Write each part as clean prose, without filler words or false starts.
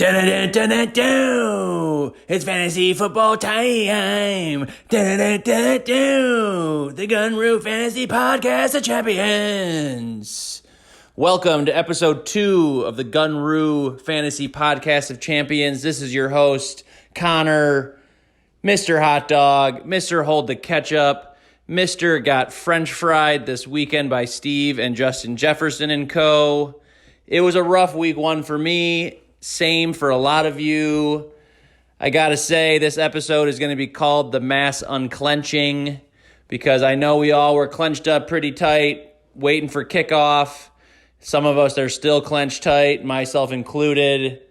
Da-da-da-da-da-do! It's fantasy football time! Da-da-da-da-do! The Gunroo Fantasy Podcast of Champions! Welcome to episode 2 of the Gunroo Fantasy Podcast of Champions. This is your host, Connor, Mr. Hot Dog, Mr. Hold the Ketchup, Mr. Got French Fried this weekend by Steve and Justin Jefferson and co. It was a rough week 1 for me. Same for a lot of you. I gotta say, this episode is going to be called the Mass Unclenching because I know we all were clenched up pretty tight, waiting for kickoff. Some of us are still clenched tight, myself included.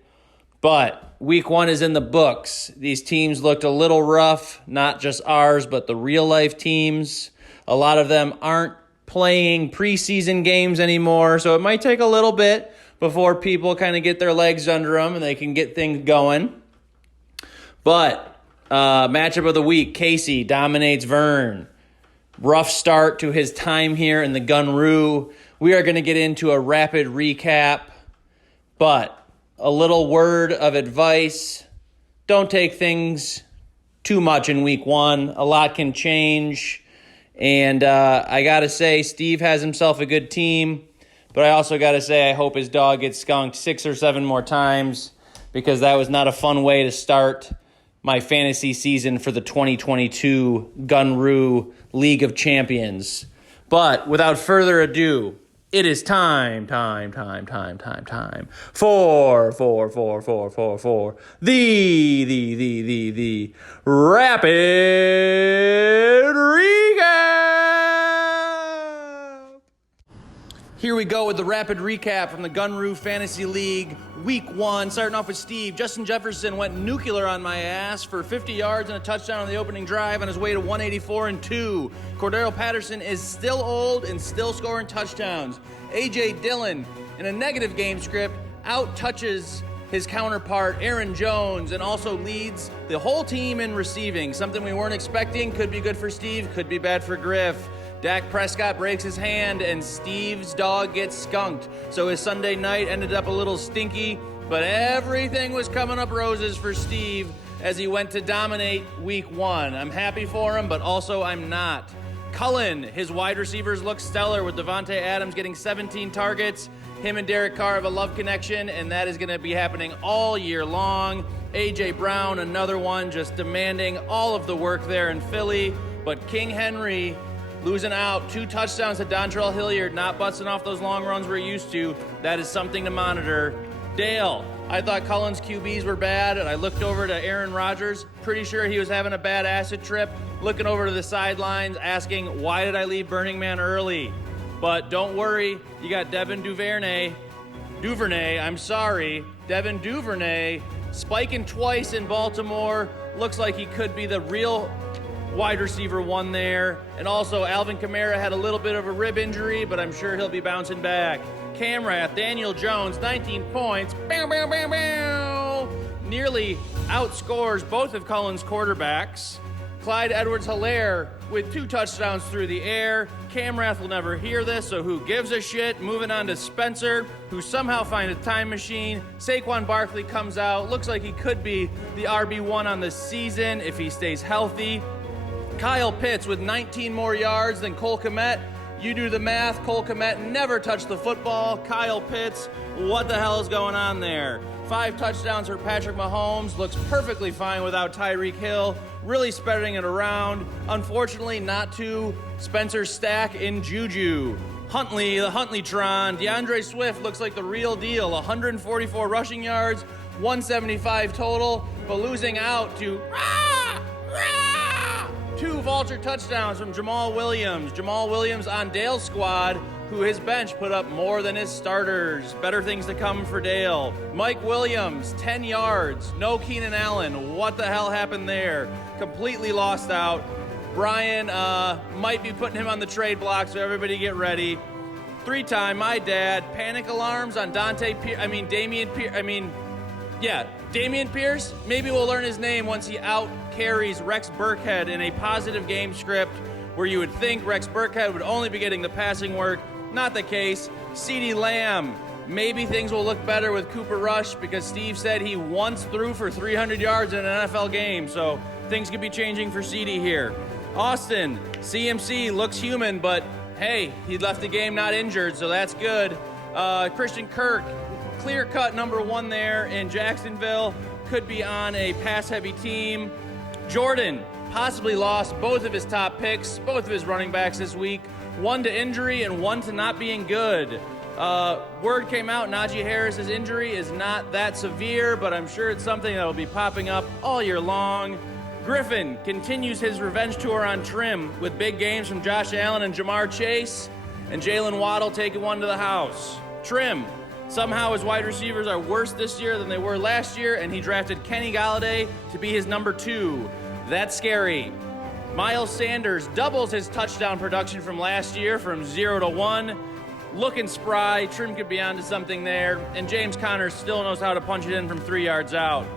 But week 1 is in the books. These teams looked a little rough, not just ours, but the real-life teams. A lot of them aren't playing preseason games anymore, so it might take a little bit before people kind of get their legs under them and they can get things going. But matchup of the week, Casey dominates Vern. Rough start to his time here in the Gunroo. We are going to get into a rapid recap, but a little word of advice. Don't take things too much in week 1. A lot can change. And I got to say, Steve has himself a good team. But I also got to say, I hope his dog gets skunked 6 or 7 more times because that was not a fun way to start my fantasy season for the 2022 Gunroo League of Champions. But without further ado, it is time for the rapid recap. Here we go with the rapid recap from the Gunroo Fantasy League, Week 1. Starting off with Steve. Justin Jefferson went nuclear on my ass for 50 yards and a touchdown on the opening drive on his way to 184 and 2. Cordero Patterson is still old and still scoring touchdowns. A.J. Dillon, in a negative game script, out-touches his counterpart, Aaron Jones, and also leads the whole team in receiving. Something we weren't expecting. Could be good for Steve, could be bad for Griff. Dak Prescott breaks his hand, and Steve's dog gets skunked. So his Sunday night ended up a little stinky, but everything was coming up roses for Steve as he went to dominate Week 1. I'm happy for him, but also I'm not. Cullen, his wide receivers look stellar with Devontae Adams getting 17 targets. Him and Derek Carr have a love connection, and that is going to be happening all year long. A.J. Brown, another one, just demanding all of the work there in Philly. But King Henry losing out, 2 touchdowns to Dontrell Hilliard, not busting off those long runs we're used to. That is something to monitor. Dale, I thought Cullen's QBs were bad, and I looked over to Aaron Rodgers. Pretty sure he was having a bad acid trip. Looking over to the sidelines, asking, why did I leave Burning Man early? But don't worry, you got Devin Duvernay, spiking twice in Baltimore. Looks like he could be the real wide receiver 1 there. And also Alvin Kamara had a little bit of a rib injury, but I'm sure he'll be bouncing back. Camrath, Daniel Jones, 19 points. Bow, bow, bow, bow. Nearly outscores both of Cullen's quarterbacks. Clyde Edwards-Helaire with 2 touchdowns through the air. Camrath will never hear this, so who gives a shit? Moving on to Spencer, who somehow finds a time machine. Saquon Barkley comes out. Looks like he could be the RB1 on the season if he stays healthy. Kyle Pitts with 19 more yards than Cole Kmet. You do the math. Cole Kmet never touched the football. Kyle Pitts, what the hell is going on there? 5 touchdowns for Patrick Mahomes. Looks perfectly fine without Tyreek Hill. Really spreading it around. Unfortunately, not to Spencer's stack in Juju. Huntley, the Huntleytron. DeAndre Swift looks like the real deal. 144 rushing yards, 175 total, but losing out to 2 vulture touchdowns from Jamal Williams. Jamal Williams on Dale's squad, who his bench put up more than his starters. Better things to come for Dale. Mike Williams, 10 yards. No Keenan Allen. What the hell happened there? Completely lost out. Brian might be putting him on the trade block, so everybody get ready. 3-time, my dad. Panic alarms on Dameon Pierce. Maybe we'll learn his name once he out-carries Rex Burkhead in a positive game script where you would think Rex Burkhead would only be getting the passing work. Not the case. CeeDee Lamb, maybe things will look better with Cooper Rush because Steve said he once threw for 300 yards in an NFL game, so things could be changing for CD here. Austin, CMC looks human, but hey, he left the game not injured, so that's good. Christian Kirk, clear-cut number one there in Jacksonville, could be on a pass-heavy team. Jordan possibly lost both of his top picks, both of his running backs this week, one to injury and one to not being good. Word came out, Najee Harris's injury is not that severe, but I'm sure it's something that will be popping up all year long. Griffin continues his revenge tour on Trim with big games from Josh Allen and Jamar Chase, and Jalen Waddle taking one to the house. Trim, somehow his wide receivers are worse this year than they were last year, and he drafted Kenny Golladay to be his number 2. That's scary. Miles Sanders doubles his touchdown production from last year from 0 to 1. Looking spry, Trim could be onto something there, and James Conner still knows how to punch it in from 3 yards out.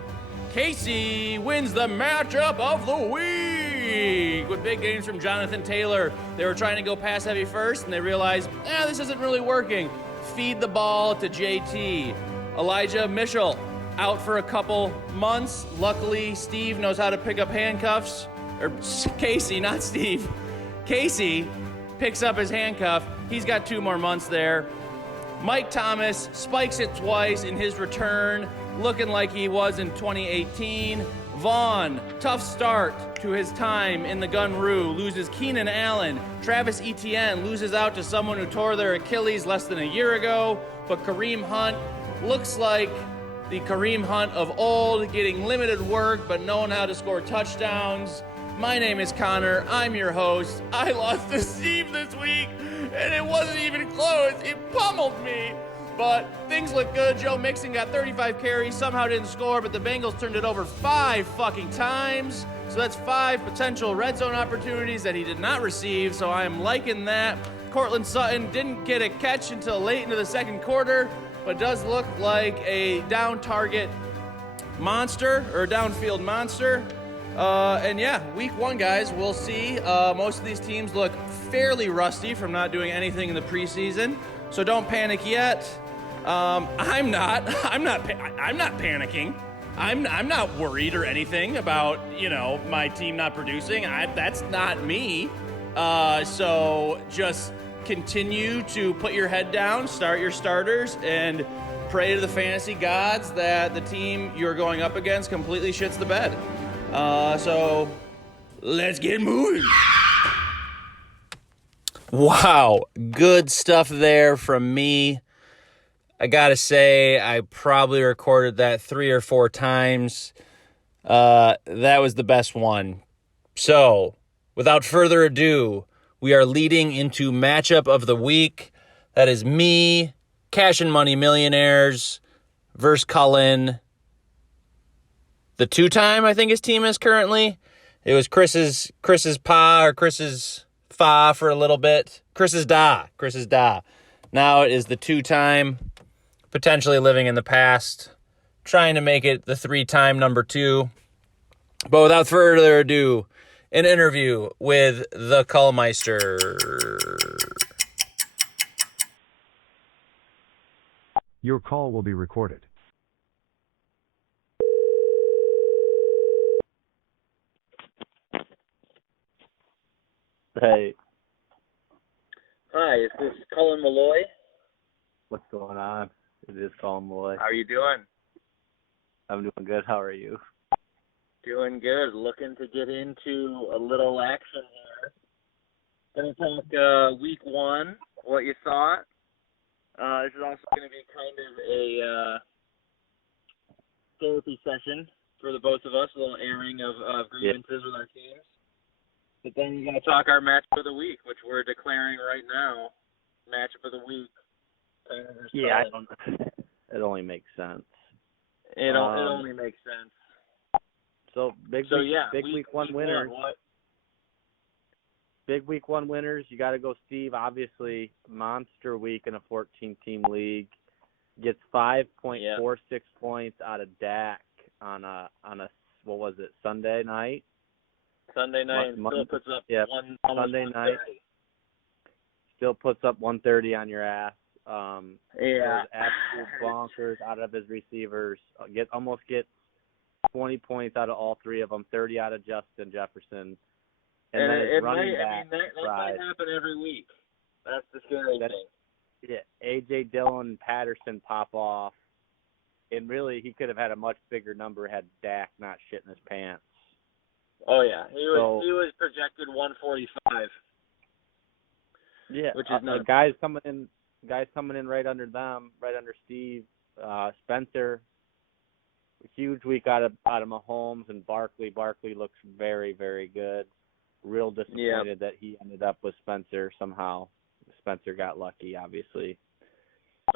Casey wins the matchup of the week with big games from Jonathan Taylor. They were trying to go pass heavy first, and they realized, this isn't really working. Feed the ball to JT. Elijah Mitchell out for a couple months. Luckily, Steve knows how to pick up handcuffs. Or Casey, not Steve. Casey picks up his handcuff. He's got 2 more months there. Mike Thomas spikes it twice in his return, looking like he was in 2018. Vaughn, tough start to his time in the Gunroo, loses Keenan Allen. Travis Etienne loses out to someone who tore their Achilles less than a year ago. But Kareem Hunt looks like the Kareem Hunt of old, getting limited work but knowing how to score touchdowns. My name is Connor. I'm your host. I lost to Steve this week, and it wasn't even close. It pummeled me. But things look good. Joe Mixon got 35 carries, somehow didn't score, but the Bengals turned it over 5 fucking times. So that's 5 potential red zone opportunities that he did not receive, so I am liking that. Cortland Sutton didn't get a catch until late into the second quarter, but does look like a down target monster, or a downfield monster. And yeah, week 1, guys, we'll see. Most of these teams look fairly rusty from not doing anything in the preseason, so don't panic yet. I'm not panicking. I'm not worried or anything about, my team not producing. That's not me. So just continue to put your head down, start your starters, and pray to the fantasy gods that the team you're going up against completely shits the bed. So let's get moving. Wow, good stuff there from me. I gotta say, I probably recorded that 3 or 4 times. That was the best one. So, without further ado, we are leading into matchup of the week. That is me, Cash and Money Millionaires, versus Cullen. The 2-time, I think his team is currently. It was Chris's Pa or Chris's Fa for a little bit. Chris's Da. Now it is the 2-time, potentially living in the past, trying to make it the 3-time number 2. But without further ado, an interview with the Cullmeister. Your call will be recorded. Hey. Hi, is this Cullen Malloy? What's going on? It is Colin Malloy. How are you doing? I'm doing good. How are you? Doing good. Looking to get into a little action here. Gonna talk week 1, what you thought. This is also gonna be kind of a therapy session for the both of us, a little airing of grievances with our teams. But then you're gonna talk our matchup of the week, which we're declaring right now. Matchup of the week. Yeah, it only makes sense. It only makes sense. So big week 1 winners. Big week 1 winners. You got to go Steve. Obviously, monster week in a 14-team league. Gets 5.46 points out of Dak on a what was it, Sunday night? Sunday night, still puts up Sunday night. Still puts up 130 on your ass. Goes absolute bonkers out of his receivers. Almost gets 20 points out of all three of them, 30 out of Justin Jefferson. And then his running back that might happen every week. That's the scary thing. Yeah, A.J. Dillon and Patterson pop off. And really, he could have had a much bigger number had Dak not shit in his pants. Oh, yeah. He was projected 145. Yeah, which is nuts. Guys coming in right under them, right under Steve. Spencer, huge week out of Mahomes and Barkley. Barkley looks very, very good. Real disappointed that he ended up with Spencer somehow. Spencer got lucky, obviously.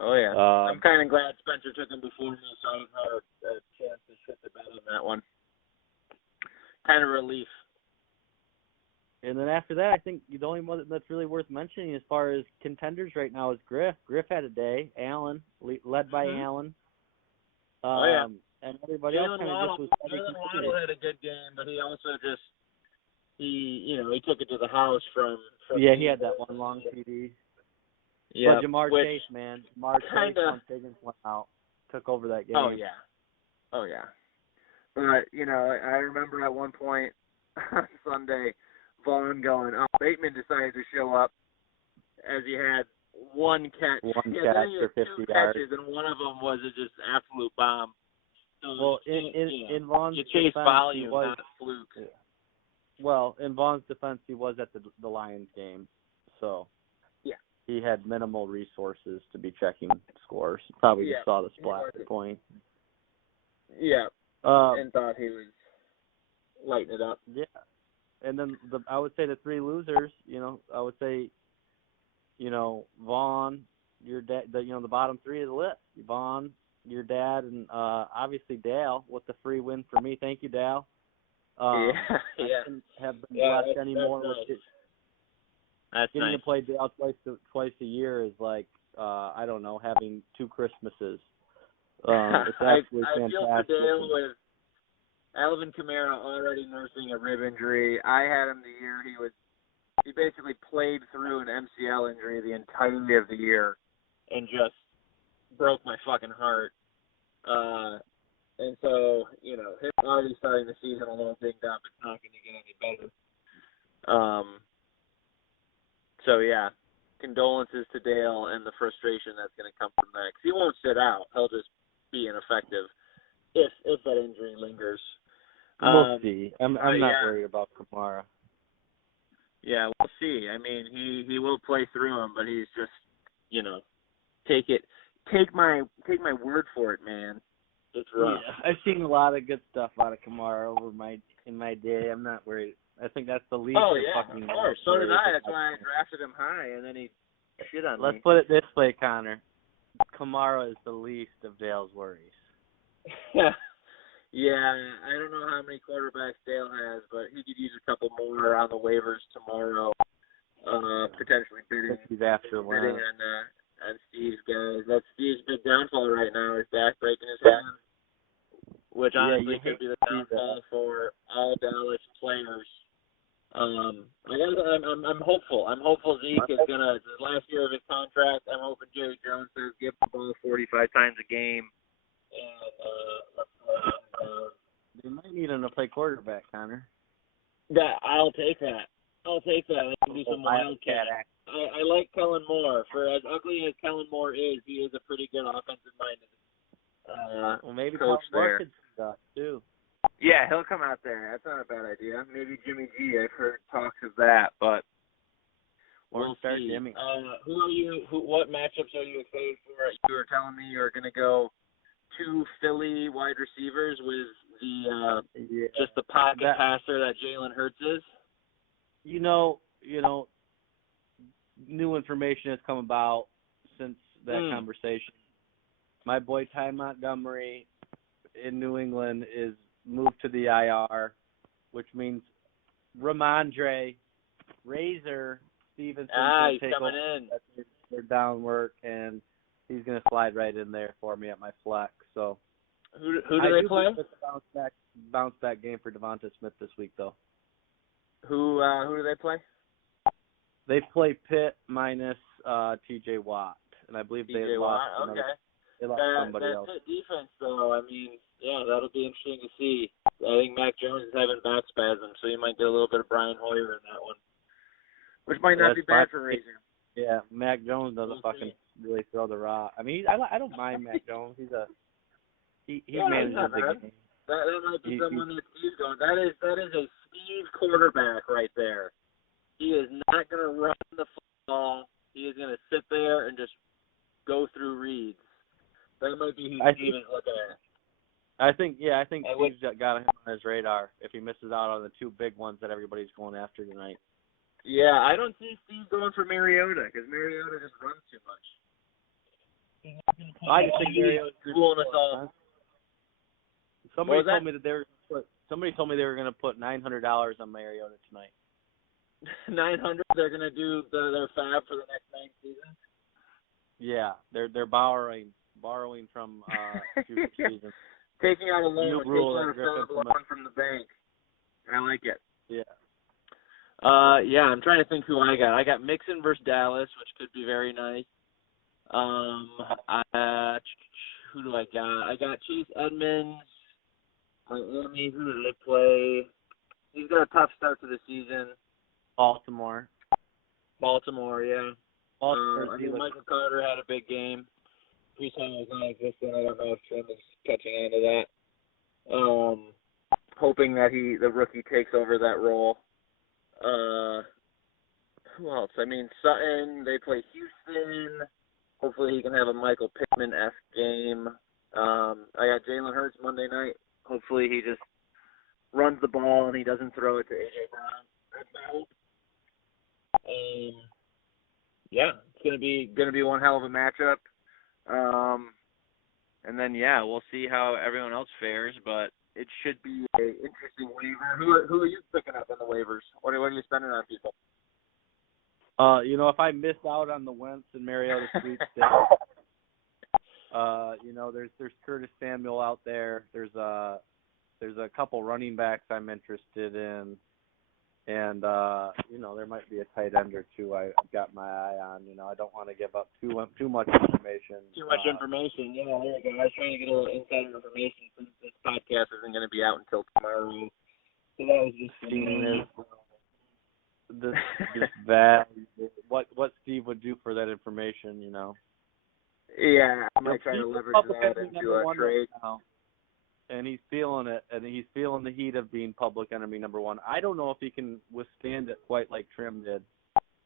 Oh, yeah. I'm kind of glad Spencer took him before me, so I had a chance to shit the bed on that one. Kind of relief. And then after that, I think the only one that's really worth mentioning as far as contenders right now is Griff. Griff had a day. Allen, led by Allen. And everybody else kind of just was. Jalen Waddle had a good game, but he also he took it to the house from he had that one long CD. Yeah, but Jamar Chase, man. Jamar Chase once Higgins went out, took over that game. Oh, yeah. But, I remember at one point on Sunday, Vaughn going, Bateman decided to show up as he had one catch. One catch for 50 yards. Catches, and one of them was just absolute bomb. So, well, in Vaughn's chase defense, volume, not fluke. Yeah. Well, in Vaughn's defense, he was at the Lions game, so he had minimal resources to be checking scores. Probably just saw the splash point. Yeah, and thought he was lighting it up. Yeah, and then I would say the three losers. I would say, Vaughn, your dad. The bottom three of the list. Vaughn, your dad, and obviously Dale with the free win for me. Thank you, Dale. I shouldn't have been blessed anymore with it. That's Getting nice. to play Dale twice a year is like I don't know, having two Christmases. It's absolutely I fantastic. feel for Dale with Alvin Kamara already nursing a rib injury. I had him the year he basically played through an MCL injury the entirety of the year and just broke my fucking heart. And so, him already starting the season a little dinged up, it's not going to get any better. So, yeah, condolences to Dale and the frustration that's going to come from that. 'Cause he won't sit out. He'll just be ineffective if that injury lingers. We'll see. I'm not worried about Kamara. Yeah, we'll see. I mean, he will play through him, but he's just, take my word for it, man. It's rough. Yeah, I've seen a lot of good stuff out of Kamara in my day. I'm not worried. I think that's the least. Oh yeah, fucking of course. So did I. That's why I drafted him high, and then he shit on me. Let's put it this way, Connor. Kamara is the least of Dale's worries. Yeah, I don't know how many quarterbacks Dale has, but he could use a couple more on the waivers tomorrow. Potentially bidding on Steve's guys. That's Steve's big downfall right now is Dak breaking his hand, which honestly could be the downfall for all Dallas players. I'm hopeful. I'm hopeful Zeke is gonna. This last year of his contract, I'm hoping Jerry Jones says give the ball 45 times a game. And they might need him to play quarterback, Connor. I'll take that. I can do some wildcat. I like Kellen Moore. For as ugly as Kellen Moore is, he is a pretty good offensive-minded well, maybe coach there. Could stuff too. Yeah, he'll come out there. That's not a bad idea. Maybe Jimmy G. I've heard talks of that, but we'll start see. Jimmy. What matchups are you excited for? You were telling me you were going to go 2 Philly wide receivers with the just the pocket passer that Jalen Hurts is. New information has come about since that conversation. My boy Ty Montgomery in New England is moved to the IR, which means Ramondre Razor Stevenson he's take coming over in. Their down work, and he's going to slide right in there for me at my flex. So who do they play? Bounce back game for Devonta Smith this week, though. Who do they play? They play Pitt minus T.J. Watt. and I believe they TJ lost. Watt, okay. They lost somebody else. That defense, though, I mean, yeah, that'll be interesting to see. I think Mac Jones is having back spasms, so you might get a little bit of Brian Hoyer in that one, which might not be bad for Razor. Yeah, Mac Jones doesn't fucking really throw the rock. I mean, I don't mind Mac Jones. He manages the game. That might be someone that Steve's going. That is a Steve quarterback right there. He is not going to run the football. He is going to sit there and just go through reads. That might be who Steve is looking at. I think Steve's got him on his radar if he misses out on the two big ones that everybody's going after tonight. Yeah, I don't see Steve going for Mariota because Mariota just runs too much. I just think Mariota's fooling us all. Somebody told me they were going to put $900 on Mariota tonight. 900. They're going to do their fab for the next 9 seasons. Yeah, they're borrowing from future seasons. Taking out a loan, New taking rule out a fab loan from the bank. I like it. Yeah. Yeah, I'm trying to think who I got. I got Mixon versus Dallas, which could be very nice. Who do I got? I got Chase Edmonds. Miami, who did they play? He's got a tough start to the season. Baltimore, yeah. I think Michael Carter had a big game. Preston was non-existent. I don't know if Trim is catching on to that. Hoping that the rookie takes over that role. Who else? I mean, Sutton, they play Houston. Hopefully he can have a Michael Pittman-esque game. I got Jalen Hurts Monday night. Hopefully he just runs the ball and he doesn't throw it to A.J. Brown. That's my hope. Yeah, it's gonna be one hell of a matchup. And then we'll see how everyone else fares, but it should be an interesting waiver. Who are you picking up in the waivers? What are you spending on people? If I miss out on the Wentz and Mariota sweepstakes, there's Curtis Samuel out there. There's a couple running backs I'm interested in, and there might be a tight end or two I've got my eye on. I don't want to give up too much information. Too much information. Yeah, there you go. I was trying to get a little insider information since this podcast isn't going to be out until tomorrow. So that was just seeing this value. What Steve would do for that information, Yeah, I might try to leverage that into a trade. Right, and he's feeling it, and he's feeling the heat of being public enemy number one. I don't know if he can withstand it quite like Trim did.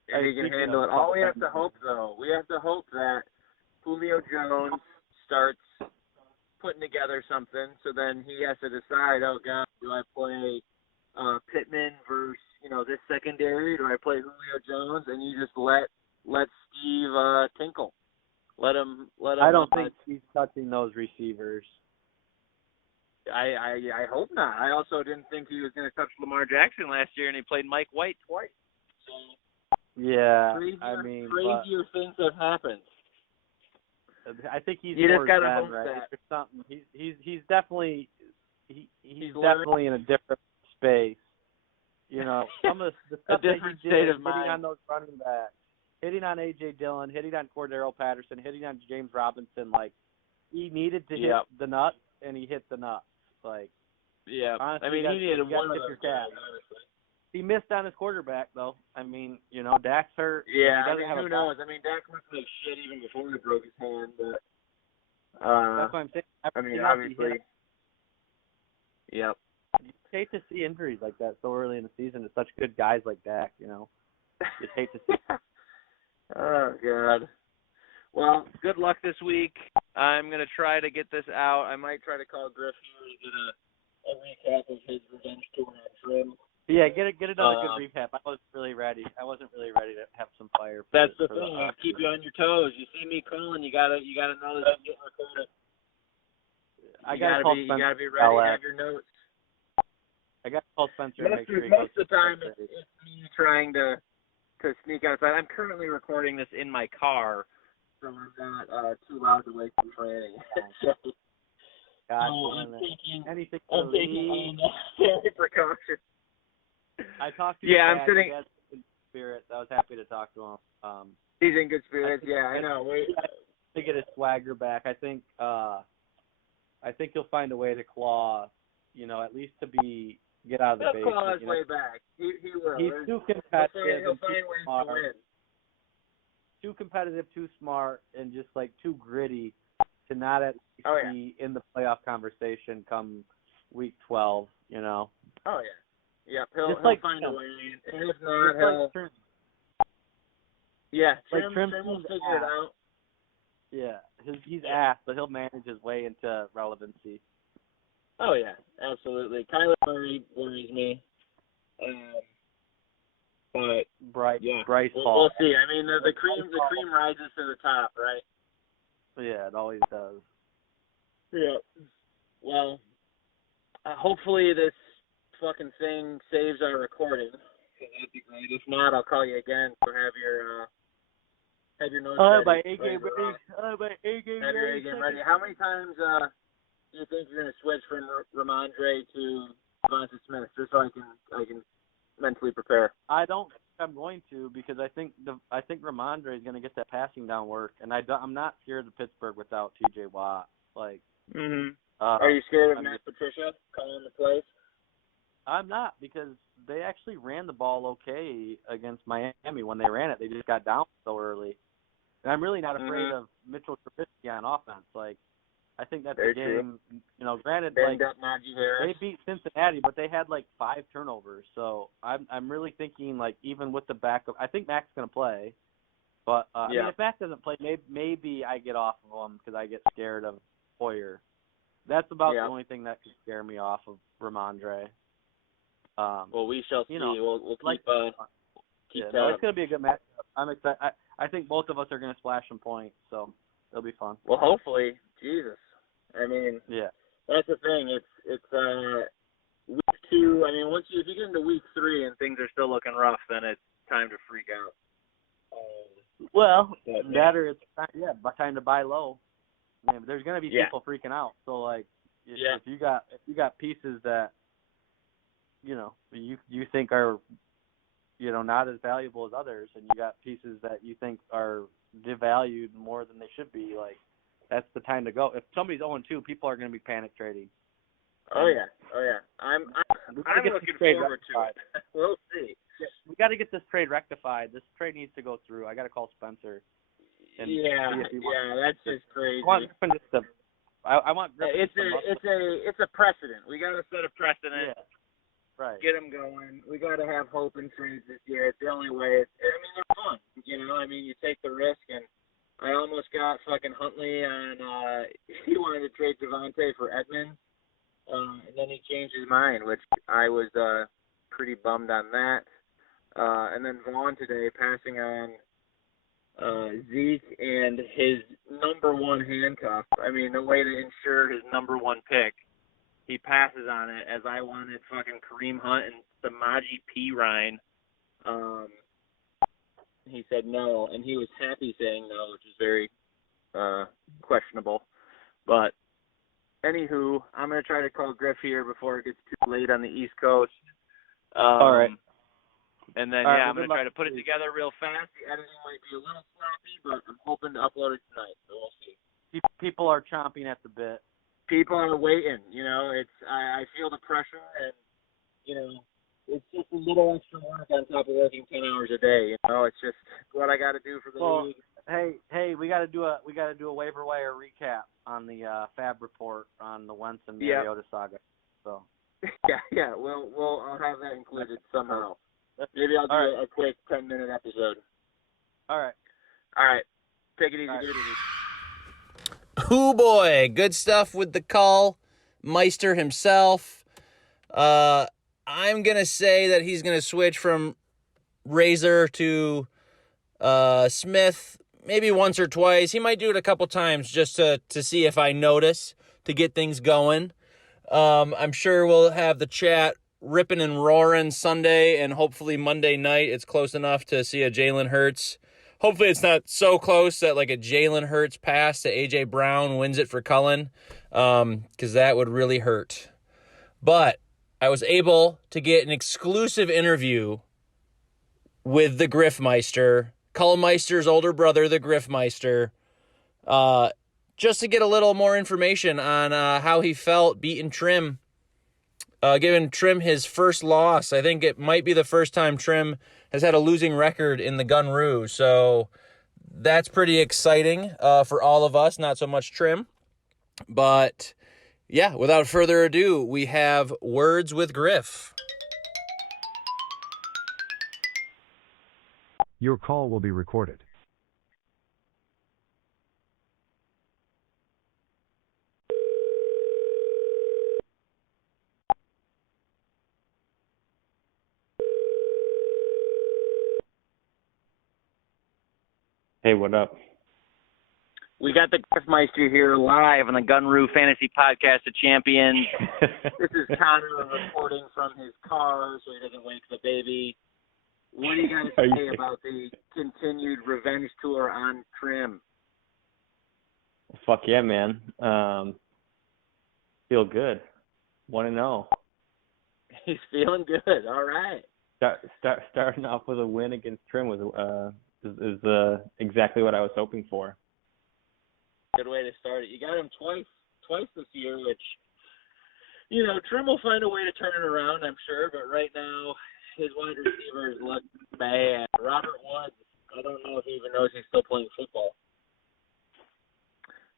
If he can handle it. All we have to hope, though, that Julio Jones starts putting together something, so then he has to decide, oh, God, do I play Pittman versus, this secondary? Do I play Julio Jones? And you just let Steve tinkle. Let him. I don't think he's touching those receivers. I hope not. I also didn't think he was going to touch Lamar Jackson last year, and he played Mike White twice. So yeah, crazier things have happened. I think he's. You just gotta hope right? that. There's something. He's definitely definitely in a different space. Some of the stuff that he did, hitting on those running backs, hitting on A.J. Dillon, hitting on Cordero Patterson, hitting on James Robinson, like he needed to hit the nuts, and he hit the nuts. Like, honestly, he needed one of those guys. He missed on his quarterback, though. I mean, Dak's hurt. Yeah, who knows? Dak looked like shit even before he broke his hand, but that's what I'm saying. Obviously. Yep. You hate to see injuries like that so early in the season to such good guys like Dak, You hate to see Oh, God. Well, good luck this week. I'm going to try to get this out. I might try to call Griff here to get a recap of his revenge tour on Trim. Yeah, get another good recap. I wasn't really ready to have some fire. That's the thing. I keep you on your toes. You see me calling, you gotta know that I'm getting recorded. You gotta be ready to have your notes. I got to call Spencer. Most of the time, it's me trying to sneak outside. I'm currently recording this in my car, so I'm not too loud to wake from training. I'm taking unnecessary precautions. I talked to I'm sitting. Spirit. I was happy to talk to him. He's in good spirits. Yeah, I know. To get his swagger back, I think he'll find a way to claw, at least to get out of the basement. He'll claw his way back. He will. He's too competitive. He'll find ways to win. Too competitive, too smart, and just like too gritty to not at least be in the playoff conversation come week 12. Oh yeah. Yep. He'll find a way. And if not, Trim will figure it out. Yeah, he's ass, but he'll manage his way into relevancy. Oh yeah, absolutely. Kyler Murray worries me, but Bryce Hall. We'll see. I mean, the cream rises to the top, right? Yeah, it always does. Yeah. Well, hopefully this fucking thing saves our recording. That'd be great. If not, I'll call you again to have your notes ready. Have my A game ready. Have your A game ready. How many times do you think you're gonna switch from Ramondre to Devonta Smith, just so I can mentally prepare? I don't think I'm going to, because I think Ramondre is gonna get that passing down work, and I'm not scared of Pittsburgh without T.J. Watt. Like. Mhm. Are you scared of Matt Patricia calling the plays? I'm not, because they actually ran the ball okay against Miami. When they ran it, they just got down so early. And I'm really not afraid of Mitchell Trubisky on offense. Like, I think that's a game. Granted, they beat Cincinnati, but they had 5 turnovers. So I'm really thinking even with the backup, I think Mac's going to play. But I mean, if Mac doesn't play, maybe I get off of him because I get scared of Hoyer. That's about the only thing that could scare me off of Ramondre. Well, we shall see. We'll keep it's going to be a good matchup. I'm excited. I think both of us are going to splash some points, so it'll be fun. Well, hopefully. Jesus. I mean, that's the thing. It's week 2. I mean, if you get into week 3 and things are still looking rough, then it's time to freak out. It's time to buy low. I mean, there's going to be people freaking out. So if you got pieces that you think are not as valuable as others, and you got pieces that you think are devalued more than they should be, that's the time to go. If somebody's 0-2, people are going to be panic trading. Oh yeah. I'm looking forward to it. We'll see. We got to get this trade rectified. This trade needs to go through. I got to call Spencer. That's just crazy. I want Griffin it's a precedent. We got to set a precedent. Yeah. Right. Get them going. We got to have hope in trades this year. It's the only way. They're fun. You take the risk, and I almost got fucking Huntley on. He wanted to trade Devontae for Edmonds, and then he changed his mind, which I was pretty bummed on that. And then Vaughn today passing on Zeke and his number 1 handcuff. I mean, the way to ensure his number 1 pick. He passes on it, as I wanted fucking Kareem Hunt and Samaje Perine. He said no, and he was happy saying no, which is very questionable. But anywho, I'm going to try to call Griff here before it gets too late on the East Coast. All right. And then, I'm going to try to put it together real fast. The editing might be a little sloppy, but I'm hoping to upload it tonight, so we'll see. People are chomping at the bit. People are waiting, I feel the pressure, and, it's just a little extra work on top of working 10 hours a day, it's just what I got to do for the league. Hey, we got to do a waiver wire recap on the Fab report on the Wentz and Mariota saga. So. I'll have that included somehow. Maybe I'll do a quick 10-minute episode. All right. Take it easy, dude. Oh boy, good stuff with the call. Meister himself. I'm going to say that he's going to switch from Razor to Smith maybe once or twice. He might do it a couple times just to see if I notice, to get things going. I'm sure we'll have the chat ripping and roaring Sunday, and hopefully Monday night it's close enough to see a Jalen Hurts. Hopefully it's not so close that a Jalen Hurts pass to A.J. Brown wins it for Cullen, because that would really hurt. But I was able to get an exclusive interview with the Griffmeister Kullmeister's older brother, the Griffmeister, just to get a little more information on how he felt beating Trim, giving Trim his first loss. I think it might be the first time Trim has had a losing record in the Gunroo, so that's pretty exciting for all of us, not so much Trim. But, yeah, without further ado, we have Words with Griff. Your call will be recorded. Hey, what up? We got the Griffmeister here live on the Gunroo Fantasy Podcast of Champions. This is Connor reporting from his car so he doesn't wake the baby. What do you guys say about the continued revenge tour on Trim? Fuck yeah, man. Feel good. 1-0. He's feeling good. All right. Starting off with a win against Trim was is exactly what I was hoping for. Good way to start it. You got him twice this year, which, you know, Trim will find a way to turn it around, I'm sure, but right now his wide receivers look bad. Robert Woods, I don't know if he even knows he's still playing football.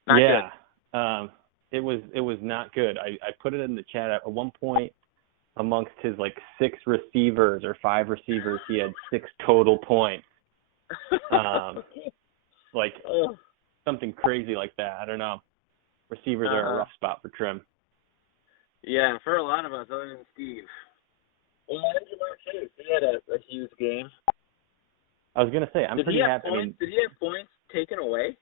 Not good. It was not good. I put it in the chat at one point. Amongst his 6 receivers or 5 receivers, he had 6 total points. Something crazy like that. I don't know. Receivers are a rough spot for Trim. Yeah, for a lot of us, other than Steve. Well, Jamar Chase, he had a huge game. I was gonna say I'm pretty happy. Did he have points taken away?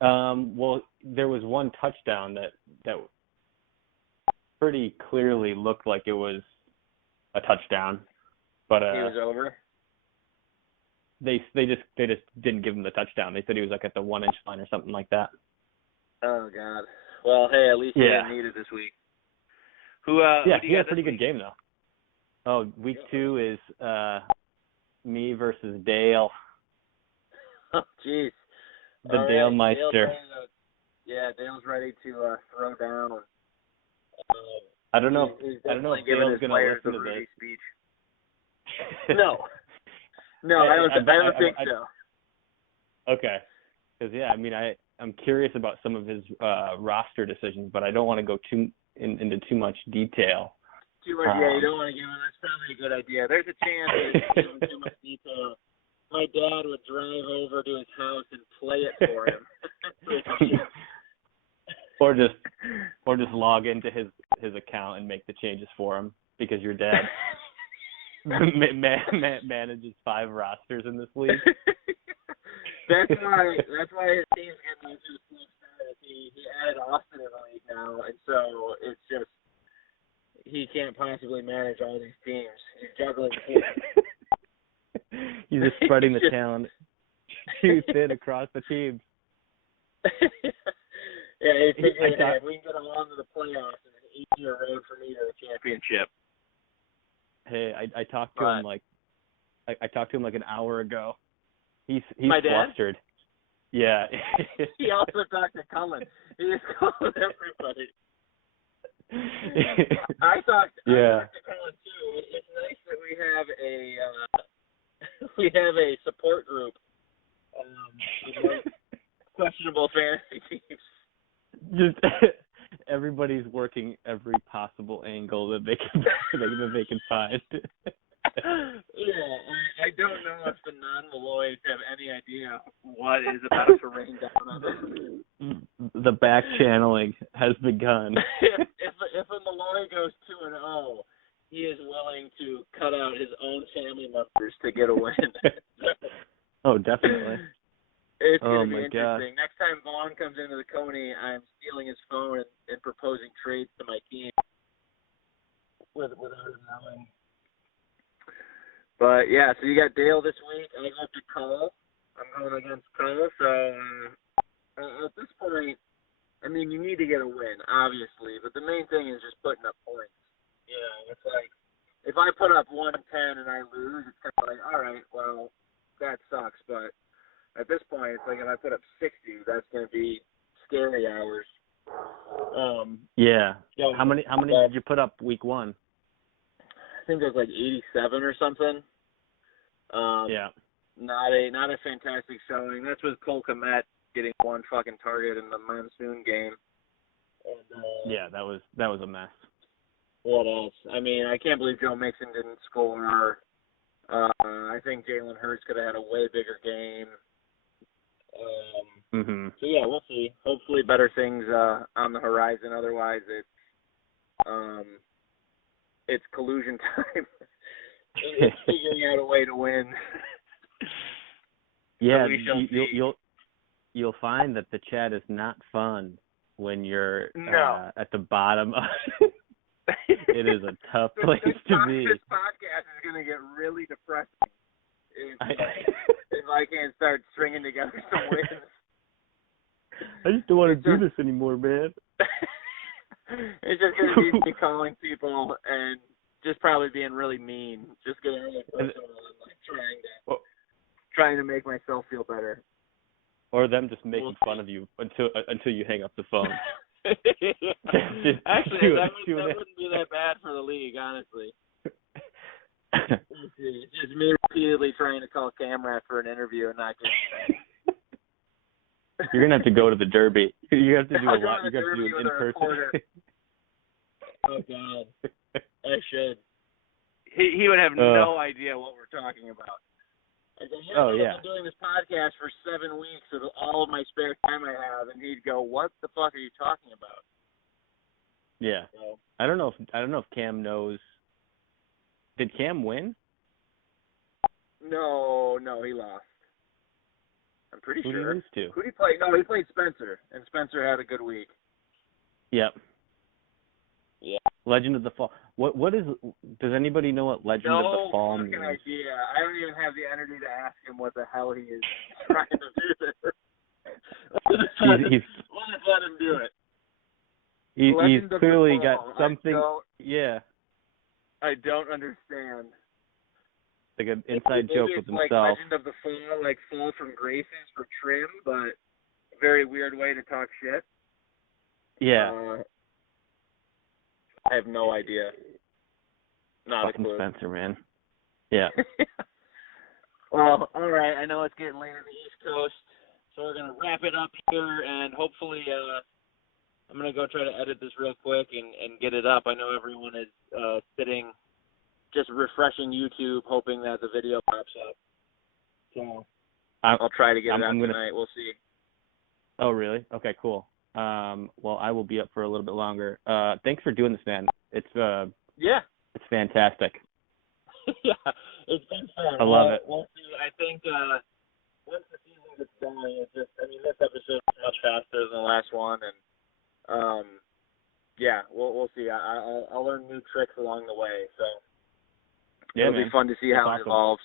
Well, there was one touchdown that pretty clearly looked like it was a touchdown, but he was over. They just didn't give him the touchdown. They said he was at the 1-inch line or something like that. Oh God. Well, hey, at least he didn't need it this week. Who he had a pretty good game though. Oh, week 2 is me versus Dale. Oh, jeez. The right. Dale Meister. Dale's ready to throw down. I don't know. I don't know if Dale's going to listen to this. Speech. No, I don't think so. Okay, because I'm curious about some of his roster decisions, but I don't want to go into too much detail. Too much, you don't want to give him. That's probably a good idea. There's a chance that if you give him too much detail, my dad would drive over to his house and play it for him. Or just log into his account and make the changes for him because your dad manages 5 rosters in this league. That's why his team's getting into the slow start. He added Austin in the league now, and so it's just he can't possibly manage all these teams. He's juggling teams. He's just spreading the talent too thin across the teams. Yeah, he figured if we can get along to the playoffs, it's an easier road for me to the championship. Hey, I talked to him I talked to him an hour ago. He's My flustered. Dad? Yeah. He also talked to Cullen. He just called everybody. I talked to Cullen too. It's nice that we have a support group. Questionable fantasy teams. Just everybody's working every possible angle that they can find. Yeah, I don't know if the non-Malloys have any idea what is about to rain down on them. The back channeling has begun. If a Malloy goes 2-0, he is willing to cut out his own family members to get a win. Oh, definitely. It's going to be interesting. God. Next time Vaughn comes into the Coney, I'm stealing his phone and proposing trades to my team without him knowing. But, yeah, so you got Dale this week. I go to Cole. I'm going against Cole. So, at this point, you need to get a win, obviously. But the main thing is just putting up points. You know, it's like, if I put up 110 and I lose, it's kind of like, all right, well, that sucks. But at this point, it's like if I put up 60, that's going to be scary hours. Yeah. So, How many did you put up week 1? I think it was like 87 or something. Yeah. Not a fantastic showing. That's with Cole Kmet getting 1 fucking target in the monsoon game. And, Yeah, that was a mess. What else? I mean, I can't believe Joe Mixon didn't score. I think Jalen Hurts could have had a way bigger game. So yeah, we'll see. Hopefully, better things on the horizon. Otherwise, it's collusion time. It's figuring out a way to win. Yeah, so you'll find that the chat is not fun when you're at the bottom. It is a tough place to be. This podcast is going to get really depressing if I can't start stringing together some wins. I just don't want to do this anymore, man. It's just going to be me calling people and just probably being really mean, just getting really personal and like trying to make myself feel better. Or them just making fun of you until you hang up the phone. Actually, that wouldn't be that bad for the league, honestly. It's just me repeatedly trying to call Camrat for an interview and not getting it. You're gonna have to go to the Derby. You have to do a lot. You have to do an an in-person. Oh God, I should. He would have no idea what we're talking about. I said, I've been doing this podcast for 7 weeks with all of my spare time I have, and he'd go, "What the fuck are you talking about?" Yeah, so, I don't know if Cam knows. Did Cam win? No, he lost. I'm pretty sure. Who did he lose to? Who did he play? No, he played Spencer, and Spencer had a good week. Yep. Yeah. Legend of the Fall. What is? Does anybody know what Legend of the Fall means? No fucking idea. I don't even have the energy to ask him what the hell he is trying to do there. We'll just let him do it. He's clearly got something. I don't understand. Like an inside joke with himself. Like Legend of the Fall, like fall from graces for trim, but very weird way to talk shit. Yeah. I have no idea. Not Fucking a clue. Spencer, man. Yeah. Well, all right. I know it's getting late on the East Coast, so we're gonna wrap it up here, and hopefully, I'm gonna go try to edit this real quick and get it up. I know everyone is sitting, just refreshing YouTube, hoping that the video pops up. So I'll try to get it out tonight. We'll see. Oh, really? Okay, cool. Well, I will be up for a little bit longer. Thanks for doing this, man. It's it's fantastic. Yeah, it's been fun. I love it. We'll see. I think once the season gets going, this episode is much faster than the last one, and we'll see. I'll learn new tricks along the way, so it'll be fun to see how it evolves.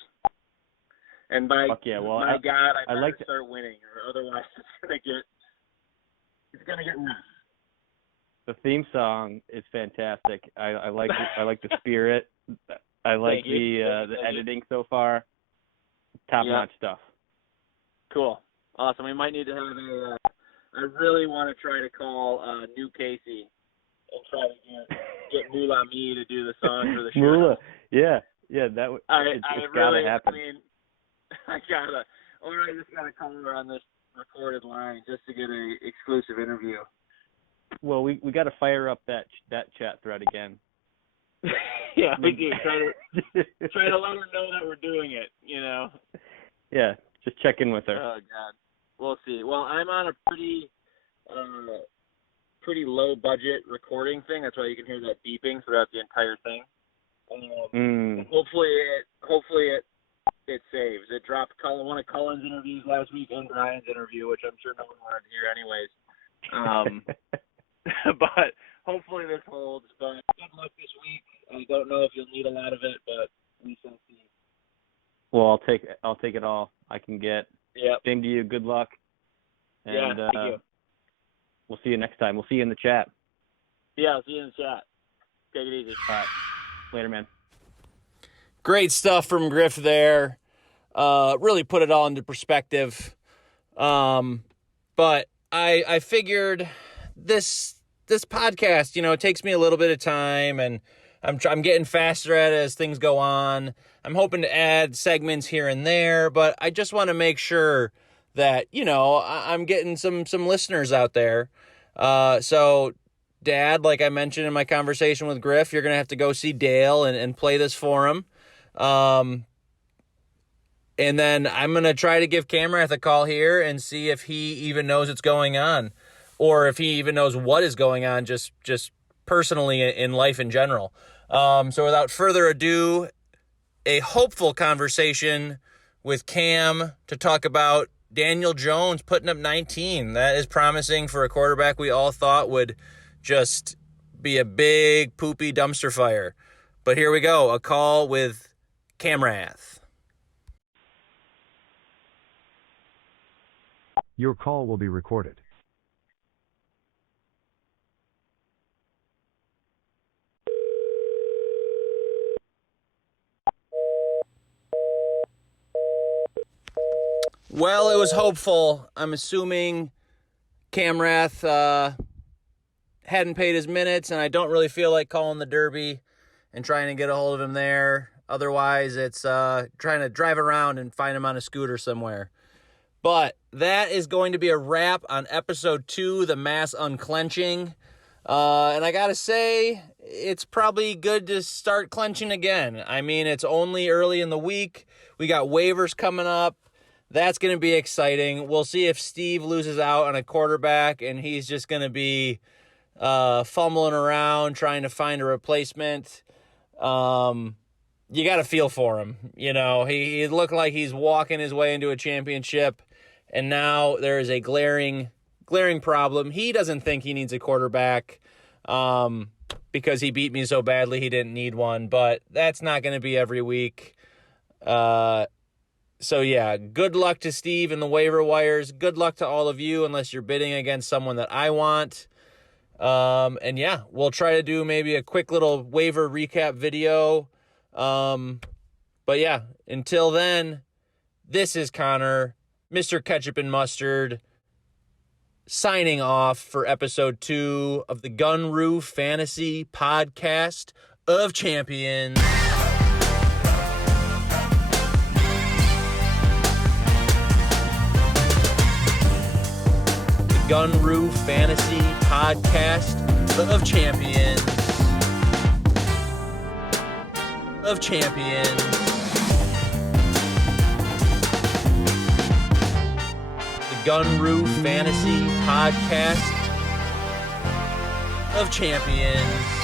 And by God, I better start winning, or otherwise it's gonna get rough. The theme song is fantastic. I like it. I like the spirit. I like the editing so far. Top-notch stuff. Cool. Awesome. We might need to have I really want to try to call New Casey and try to get Moolah Me to do the song for the show. Moolah. Yeah. That would. It's gotta happen. I just gotta call her on this recorded line just to get a exclusive interview. Well, we got to fire up that chat thread again. Yeah, we do. Try to let her know that we're doing it, you know. Yeah, just check in with her. Oh God, we'll see. Well, I'm on a pretty low budget recording thing. That's why you can hear that beeping throughout the entire thing. Hopefully it saves. It dropped one of Cullen's interviews last week and Brian's interview, which I'm sure no one wanted to hear anyways. But hopefully this holds. But good luck this week. I don't know if you'll need a lot of it, but we shall see. Well, I'll take it all I can get. Yep. Same to you. Good luck. And, thank you. We'll see you next time. We'll see you in the chat. Yeah, I'll see you in the chat. Take it easy. All right. Later, man. Great stuff from Griff there. really put it all into perspective. But I figured this podcast, it takes me a little bit of time, and I'm getting faster at it as things go on. I'm hoping to add segments here and there, but I just want to make sure that, I'm getting some listeners out there. So Dad, like I mentioned in my conversation with Griff, you're going to have to go see Dale and play this for him. And then I'm going to try to give Camrath a call here and see if he even knows what's going on, or if he even knows what is going on just personally in life in general. So without further ado, a hopeful conversation with Cam to talk about Daniel Jones putting up 19. That is promising for a quarterback we all thought would just be a big poopy dumpster fire. But here we go, a call with Camrath. Your call will be recorded. Well, it was hopeful. I'm assuming Camrath hadn't paid his minutes, and I don't really feel like calling the Derby and trying to get a hold of him there. Otherwise, it's trying to drive around and find him on a scooter somewhere. But that is going to be a wrap on episode 2, the mass unclenching. And I got to say, it's probably good to start clenching again. I mean, it's only early in the week. We got waivers coming up. That's going to be exciting. We'll see if Steve loses out on a quarterback and he's just going to be fumbling around trying to find a replacement. You got to feel for him. He looked like he's walking his way into a championship, and now there is a glaring problem. He doesn't think he needs a quarterback because he beat me so badly he didn't need one, but that's not going to be every week. So, yeah, good luck to Steve in the waiver wires. Good luck to all of you, unless you're bidding against someone that I want. And, yeah, we'll try to do maybe a quick little waiver recap video. But, yeah, until then, this is Connor, Mr. Ketchup and Mustard, signing off for episode 2 of the Gunroo Fantasy Podcast of Champions. Gunroo Fantasy Podcast of Champions. Of Champions. The Gunroo Fantasy Podcast of Champions.